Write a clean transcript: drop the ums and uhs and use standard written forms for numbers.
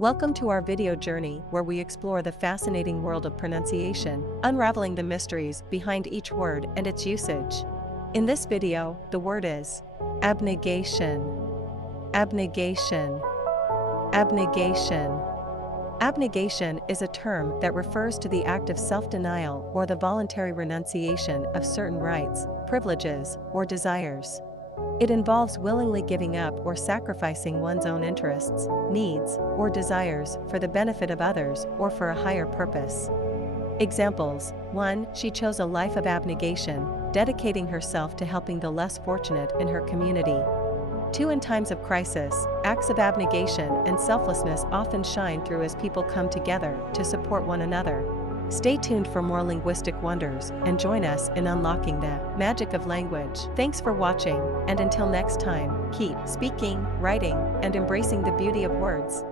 Welcome to our video journey where we explore the fascinating world of pronunciation, unraveling the mysteries behind each word and its usage. In this video, the word is abnegation. Abnegation. Abnegation. Abnegation is a term that refers to the act of self-denial or the voluntary renunciation of certain rights, privileges, or desires. It involves willingly giving up or sacrificing one's own interests, needs, or desires for the benefit of others or for a higher purpose. Examples: 1. She chose a life of abnegation, dedicating herself to helping the less fortunate in her community. 2. In times of crisis, acts of abnegation and selflessness often shine through as people come together to support one another. Stay tuned for more linguistic wonders and join us in unlocking the magic of language. Thanks for watching, and until next time, keep speaking, writing, and embracing the beauty of words.